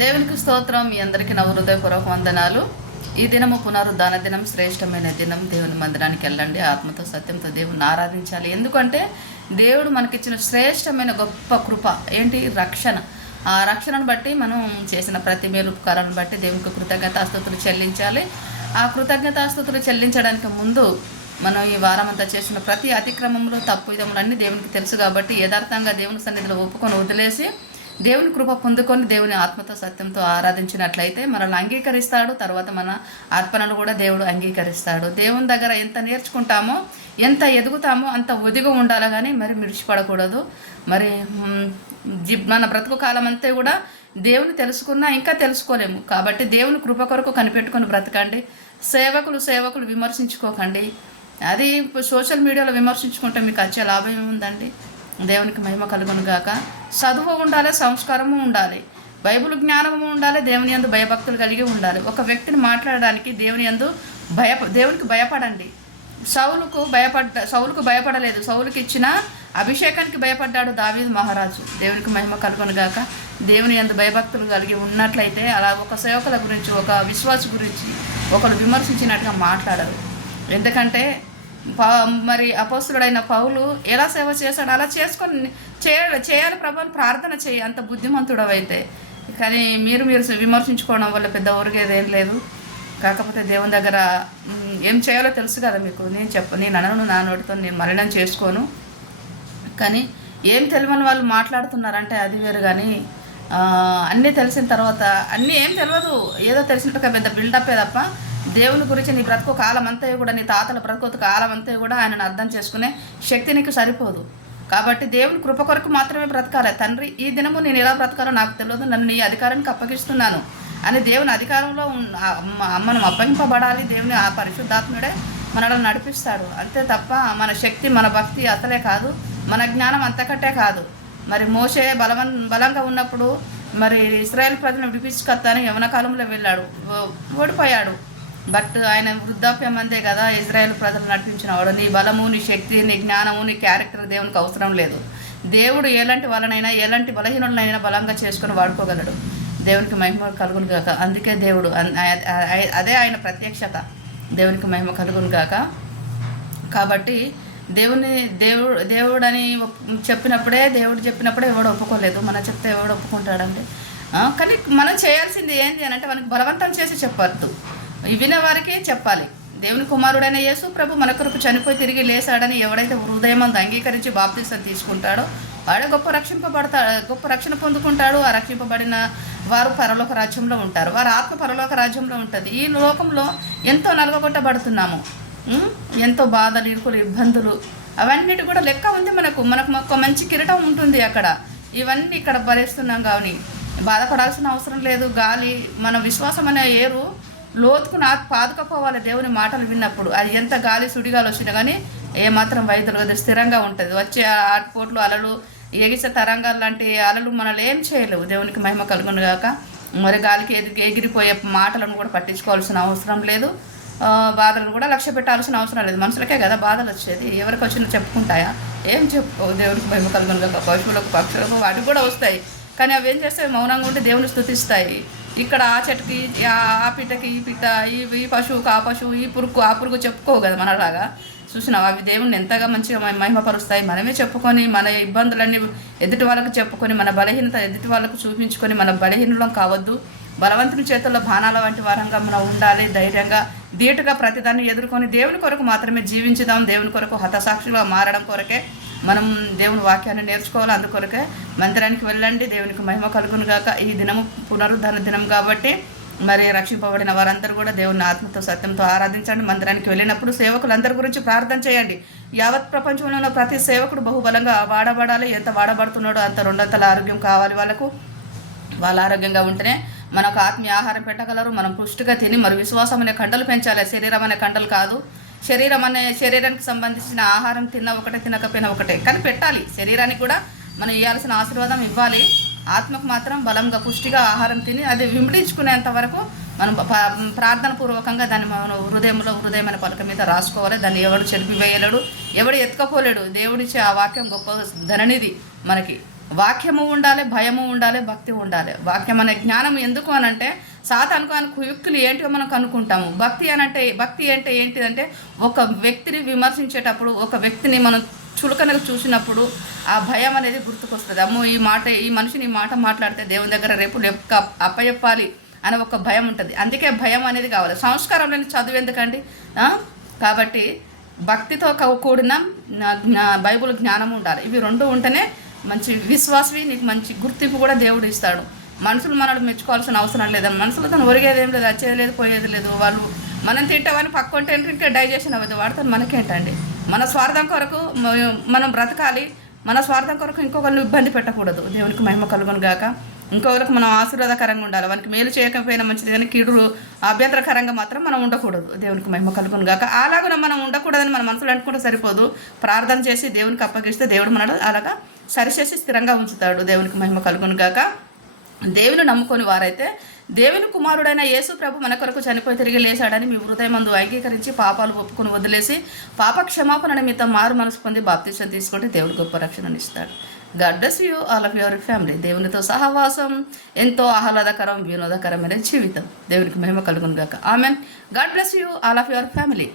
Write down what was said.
దేవునికి స్తోత్రం. మీ అందరికీ నా హృదయపూర్వక వందనాలు. ఈ దినము పునరుద్ధాన దినం, శ్రేష్టమైన దినం. దేవుని మందిరానికి వెళ్ళండి, ఆత్మతో సత్యంతో దేవుని ఆరాధించాలి. ఎందుకంటే దేవుడు మనకిచ్చిన శ్రేష్టమైన గొప్ప కృప ఏంటి? రక్షణ. ఆ రక్షణను బట్టి మనం చేసిన ప్రతి మేలు ఉపకారాన్ని బట్టి దేవునికి కృతజ్ఞతాస్తుతులు చెల్లించాలి. ఆ కృతజ్ఞతాస్తుతులు చెల్లించడానికి ముందు మనం ఈ వారం అంతా చేసిన ప్రతి అతిక్రమములు, తప్పు విధములు అన్నీ దేవునికి తెలుసు కాబట్టి యథార్థంగా దేవుని సన్నిధిలో ఒప్పుకొని వదిలేసి దేవుని కృప పొందుకొని దేవుని ఆత్మతో సత్యంతో ఆరాధించినట్లయితే మనల్ని అంగీకరిస్తాడు. తర్వాత మన అర్పణను కూడా దేవుడు అంగీకరిస్తాడు. దేవుని దగ్గర ఎంత నేర్చుకుంటామో, ఎంత ఎదుగుతామో అంత ఒదిగా ఉండాలి, కానీ మరి మిడిచిపడకూడదు. మరి మన బ్రతుకు కాలం అంతా కూడా దేవుని తెలుసుకున్నా ఇంకా తెలుసుకోలేము. కాబట్టి దేవుని కృప కొరకు కనిపెట్టుకొని బ్రతకండి. సేవకులు విమర్శించుకోకండి. అది సోషల్ మీడియాలో విమర్శించుకుంటే మీకు వచ్చే లాభం ఏముందండి? దేవునికి మహిమ కలుగును గాక. చదువు ఉండాలి, సంస్కారము ఉండాలి, బైబిల్ జ్ఞానము ఉండాలి, దేవుని యందు భయభక్తులు కలిగి ఉండాలి. ఒక వ్యక్తిని మాట్లాడడానికి దేవునికి భయపడండి. సౌలుకు భయపడలేదు. సౌలుకి ఇచ్చిన అభిషేకానికి భయపడ్డాడు దావీదు మహారాజు. దేవునికి మహిమ కలుగును గాక. దేవుని యందు భయభక్తులు కలిగి ఉన్నట్లయితే అలా ఒక సేవకుల గురించి, ఒక విశ్వాస గురించి ఒకరు విమర్శించినట్టుగా మాట్లాడరు. ఎందుకంటే మరి అపోస్తుడైన పౌలు ఎలా సేవ చేశాడు అలా చేయాలి ప్రభువుని ప్రార్థన చేయి, అంత బుద్ధిమంతుడవైతే. కానీ మీరు విమర్శించుకోవడం వల్ల పెద్ద ఊరికేదేం లేదు. కాకపోతే దేవుని దగ్గర ఏం చేయాలో తెలుసు కదా మీకు. నేను అనను, నా నోటితో నేను మలినం చేసుకోను. కానీ ఏం తెలియని వాళ్ళు మాట్లాడుతున్నారంటే అది వేరు. కానీ అన్నీ తెలిసిన తర్వాత అన్నీ ఏం తెలియదు, ఏదో తెలిసినట్టుగా పెద్ద బిల్డప్పే తప్ప దేవుని గురించి నీ బ్రతుకు కాలం అంతా కూడా, నీ తాతల బ్రతుకు కాలం అంతా కూడా ఆయనను అర్థం చేసుకునే శక్తి నీకు సరిపోదు. కాబట్టి దేవుని కృప కొరకు మాత్రమే బ్రతకాలి. తండ్రి, ఈ దినము నేను ఎలా బ్రతకాలో నాకు తెలియదు, నన్ను నీ అధికారానికి అప్పగిస్తున్నాను అని దేవుని అధికారంలో మనం అప్పగింపబడాలి. దేవుని ఆ పరిశుద్ధాత్ముడే మనల్ని నడిపిస్తాడు. అంతే తప్ప మన శక్తి, మన భక్తి అసలే కాదు, మన జ్ఞానం అంతకంటే కాదు. మరి మోషే బలంగా ఉన్నప్పుడు మరి ఇశ్రాయేల్ ప్రజలను విడిపించుకొత్తాని యవన కాలంలో వెళ్ళాడు, ఓడిపోయాడు. బట్ ఆయన వృద్ధాప్యం అంతే కదా ఇజ్రాయేల్ ప్రజలు నడిపించినవాడు. నీ బలము, నీ శక్తి, నీ జ్ఞానము, నీ క్యారెక్టర్ దేవునికి అవసరం లేదు. దేవుడు ఎలాంటి వాళ్ళనైనా, ఎలాంటి బలహీనులనైనా బలంగా చేసుకొని వాడుకోగలడు. దేవునికి మహిమ కలుగును గాక. అందుకే దేవుడు, అదే ఆయన ప్రత్యక్షత. దేవునికి మహిమ కలుగును గాక. కాబట్టి దేవుడని దేవుడు చెప్పినప్పుడే ఎవడు ఒప్పుకోలేదు. మనం చెప్తే ఎవడు ఒప్పుకుంటాడంటే. కానీ మనం చేయాల్సింది ఏంటి అని అంటే, మనకి బలవంతం చేసి చెప్పద్దు, వినేవారికే చెప్పాలి. దేవుని కుమారుడైన యేసు ప్రభు మన కొరకు చనిపోయి తిరిగి లేసాడని ఎవడైతే హృదయమందు అంగీకరించి బాప్తిసం తీసుకుంటాడో వాడే గొప్ప రక్షణ పొందుకుంటాడు. ఆ రక్షింపబడిన వారు పరలోక రాజ్యంలో ఉంటారు. వారి ఆత్మ పరలోక రాజ్యంలో ఉంటుంది. ఈ లోకంలో ఎంతో నలగొట్టబడుతున్నాము. ఎంతో బాధలు, ఇరుకులు, ఇబ్బందులు అవన్నిటి కూడా లెక్క ఉంది. మనకు ఒక మంచి కిరీటం ఉంటుంది అక్కడ. ఇవన్నీ ఇక్కడ భరిస్తున్నాం. కానీ బాధపడాల్సిన అవసరం లేదు. గాలి, మన విశ్వాసం అనే ఏరు లోతుకు పాదుకపోవాలి దేవుని మాటలు విన్నప్పుడు. అది ఎంత గాలి, సుడిగాలు వచ్చినా కానీ ఏమాత్రం వైద్యులు స్థిరంగా ఉంటుంది. వచ్చే ఆటుపోట్లు, అలలు, ఎగిసే తరంగాలు లాంటి అలలు మనల్ని ఏం చేయలేవు. దేవునికి మహిమ కలుగును గాక. మరి గాలికి ఎగిరిపోయే మాటలను కూడా పట్టించుకోవాల్సిన అవసరం లేదు. బాధలను కూడా లక్ష్య పెట్టాల్సిన అవసరం లేదు. మనుషులకే కదా బాధలు వచ్చేది, ఎవరికి వచ్చినా చెప్పుకుంటాయా? ఏం చెప్పుకో. దేవునికి మహిమ కలుగును గాక. పశువులకు, పక్షులకు వాటికి కూడా వస్తాయి, కానీ అవి ఏం చేస్తాయి? మౌనంగా ఉండి దేవుని స్తుతిస్తాయి. ఇక్కడ ఆ చెట్టుకి, ఆ పిట్టకి ఈ పిట్ట, ఈ పశువుకు ఆ పశువు, ఈ పురుగు ఆ పురుగు చెప్పుకోవు కదా మనలాగా. చూసినావు? అవి దేవుణ్ణి ఎంతగా మంచిగా మహిమపరుస్తాయి. మనమే చెప్పుకొని మన ఇబ్బందులన్నీ ఎదుటి వాళ్ళకు చెప్పుకొని, మన బలహీనత ఎదుటి వాళ్ళకు చూపించుకొని మన బలహీనులం కావద్దు. బలవంతుని చేతుల్లో బాణాల వంటి వారంగా మనం ఉండాలి. ధైర్యంగా, ధీటుగా ప్రతిదాన్ని ఎదుర్కొని దేవుని కొరకు మాత్రమే జీవించుదాం. దేవుని కొరకు హతసాక్షిగా మారడం కొరకే మనం దేవుని వాక్యాన్ని నేర్చుకోవాలి. అందుకొరకే మందిరానికి వెళ్ళండి. దేవునికి మహిమ కలుగును గాక. ఈ దినము పునరుద్ధాన దినం కాబట్టి మరి రక్షింపబడిన వారందరూ కూడా దేవుని ఆత్మతో సత్యంతో ఆరాధించండి. మందిరానికి వెళ్ళినప్పుడు సేవకులందరి గురించి ప్రార్థన చేయండి. యావత్ ప్రపంచంలో ఉన్న ప్రతి సేవకుడు బహుబలంగా వాడబడాలి. ఎంత వాడబడుతున్నాడో అంత రెండంతల ఆరోగ్యం కావాలి వాళ్ళకు. వాళ్ళ ఆరోగ్యంగా ఉంటేనే మనకు ఆత్మీయ ఆహారం పెట్టగలరు. మనం పుష్టిగా తిని మరి విశ్వాసం అనే కండలు పెంచాలి, శరీరం అనే కండలు కాదు. శరీరానికి సంబంధించిన ఆహారం తిన్న ఒకటే, తినకపోయినా ఒకటే, కానీ పెట్టాలి. శరీరానికి కూడా మనం ఇవ్వాల్సిన ఆశీర్వాదం ఇవ్వాలి. ఆత్మకు మాత్రం బలంగా పుష్టిగా ఆహారం తిని అది వింబడించుకునేంత వరకు మనం ప్రార్థన పూర్వకంగా దాన్ని మన హృదయమైన పలక మీద రాసుకోవాలి. దాన్ని ఎవడు చెరిపివేయలేడు, ఎవడు ఎత్తుకపోలేడు. దేవుడిచ్చే ఆ వాక్యం గొప్ప ధననిధి మనకి. వాక్యము ఉండాలి, భయము ఉండాలి, భక్తి ఉండాలి. వాక్యం అనే జ్ఞానం ఎందుకు అనంటే సాతానుకు అని కుయుక్తులు ఏంటివో మనం కనుక్కుంటాము. భక్తి అంటే ఏంటిదంటే ఒక వ్యక్తిని విమర్శించేటప్పుడు, ఒక వ్యక్తిని మనం చులకనగా చూసినప్పుడు ఆ భయం అనేది గుర్తుకొస్తుంది. అమ్మో ఈ మనిషిని ఈ మాట మాట్లాడితే దేవుని దగ్గర రేపు అప్పచెప్పాలి అనే ఒక భయం ఉంటుంది. అందుకే భయం అనేది కావాలి. సంస్కారం లేని చదువు ఎందుకండి? కాబట్టి భక్తితో కూడిన బైబుల్ జ్ఞానం ఉండాలి. ఇవి రెండు ఉంటేనే మంచి విశ్వాసవి, నీకు మంచి గుర్తింపు కూడా దేవుడు ఇస్తాడు. మనుషులు మనల్ని మెచ్చుకోవాల్సిన అవసరం లేదు. మనుషులతో ఒరిగేది ఏం లేదు, వచ్చేది లేదు, పోయేది లేదు. వాళ్ళు మనం తింటామని పక్కంటే తింటే డైజెషన్ అవ్వదు, వాడితో మనకేంటండి? మన స్వార్థం కొరకు మనం బ్రతకాలి. మన స్వార్థం కొరకు ఇంకొకరిని ఇబ్బంది పెట్టకూడదు. దేవునికి మహిమ కలుగును గాక. ఇంకొకరికి మనం ఆశీర్వాదకరంగా ఉండాలి. వానికి మేలు చేయకపోయినా మంచిది, కానీ కీడు అభ్యంతరకరంగా మాత్రం మనం ఉండకూడదు. దేవునికి మహిమ కలుగును గాక. అలాగ మనం ఉండకూడదని మన మనసులో అనుకుంటే సరిపోదు. ప్రార్థన చేసి దేవునికి అప్పగిస్తే దేవుడు మనల్ని అలాగా సరిచేసి స్థిరంగా ఉంచుతాడు. దేవునికి మహిమ కలుగును గాక. దేవుని నమ్ముకొని వారైతే దేవుని కుమారుడైన యేసు ప్రభు మన కొరకు చనిపోయి తిరిగి లేచాడని మీ హృదయమందు అంగీకరించి పాపాలు ఒప్పుకొని వదిలేసి పాప క్షమాపణ నిమిత్తం మారు మనసు పొంది బాప్తిసం తీసుకుంటే దేవుడు గొప్ప రక్షణను ఇస్తాడు. God bless you all of your family. దేవునితో సహవాసం ఎంతో ఆహ్లాదకరం, వినోదకరమైన జీవితం. దేవునికి మహిమ కలుగును గాక. Amen. God bless you all of your family.